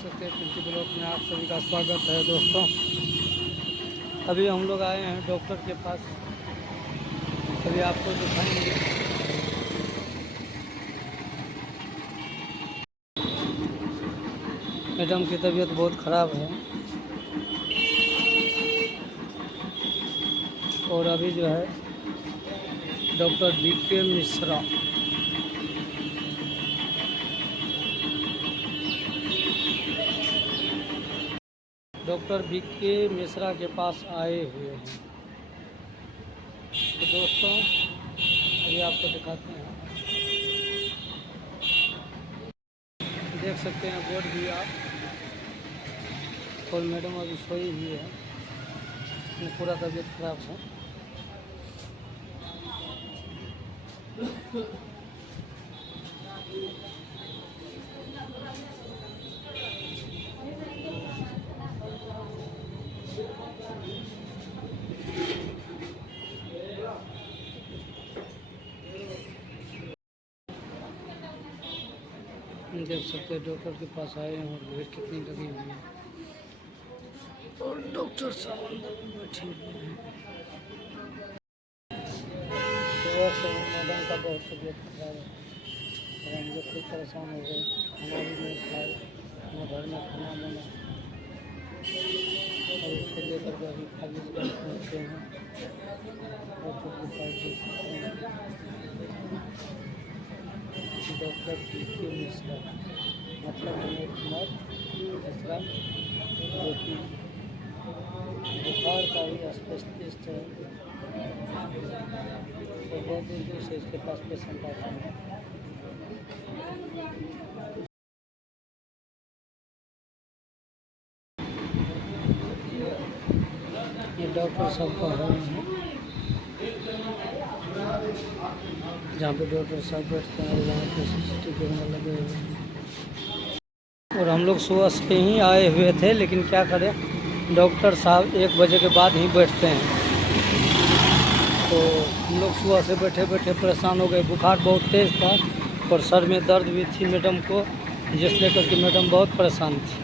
सकते हैं पिंकी ब्लॉग में आप सभी का स्वागत है दोस्तों। अभी हम लोग आए हैं डॉक्टर के पास, अभी आपको दिखाएंगे। मैडम की तबीयत बहुत ख़राब है और अभी जो है डॉक्टर BK मिश्रा के पास आए हुए हैं। तो दोस्तों अभी आपको दिखाते हैं, देख सकते हैं बोर्ड भी आप। और मैडम अभी सोई हुई है, पूरा तबीयत खराब है। देख सकते हैं डॉक्टर के पास आए हैं और भीड़ कितनी लगी हुई है और डॉक्टर साहब अंदर बैठे हुए हैं। सुबह से मैडम का बहुत तबीयत खराब है और हम लोग खुद परेशान हो गए। खाना भी नहीं खाए, अपने घर में खाना बना और उसको लेकर के अभी खाली पहुँचे हैं। डॉक्टर के पास देख सकते हैं डॉक्टर BK मिश्रा, मतलब विनोद कुमार मिश्रा, जो कि बुखार का भी स्पेशलिस्ट है। तो बहुत दिन से इसके पास पेशेंट आते हैं। ये डॉक्टर साहब का है जहाँ पे डॉक्टर साहब बैठते हैं, जहाँ पे CCTV कैमरा लगे हुए हैं। और हम लोग सुबह से ही आए हुए थे, लेकिन क्या करें, डॉक्टर साहब 1 बजे के बाद ही बैठते हैं। तो हम लोग सुबह से बैठे बैठे परेशान हो गए। बुखार बहुत तेज़ था और सर में दर्द भी थी मैडम को, जिस लेकर के मैडम बहुत परेशान थी।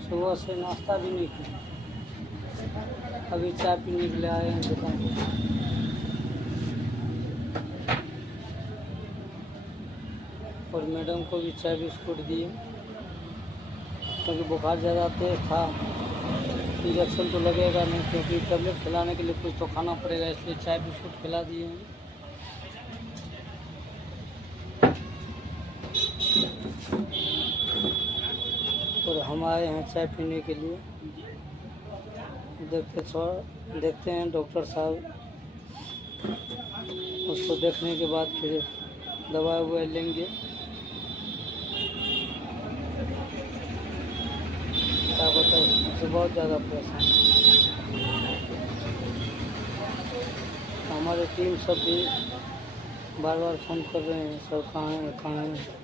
सुबह से नाश्ता भी नहीं किया, अभी चाय पीने के लिए आए हैं दुकान पर। और मैडम को भी चाय बिस्कुट दिए, क्योंकि बुखार ज़्यादा तेज था। इंजेक्शन तो लगेगा नहीं, क्योंकि टैबलेट खिलाने के लिए कुछ तो खाना पड़ेगा, इसलिए चाय बिस्कुट खिला दिए हैं। और हम आए हैं चाय पीने के लिए। देखते हैं डॉक्टर साहब, उसको देखने के बाद फिर दवा ववा लेंगे। क्या बताएं, मुझे बहुत ज़्यादा परेशान है। हमारे टीम सब भी बार बार फ़ोन कर रहे हैं, सर कहाँ हैं कहाँ हैं।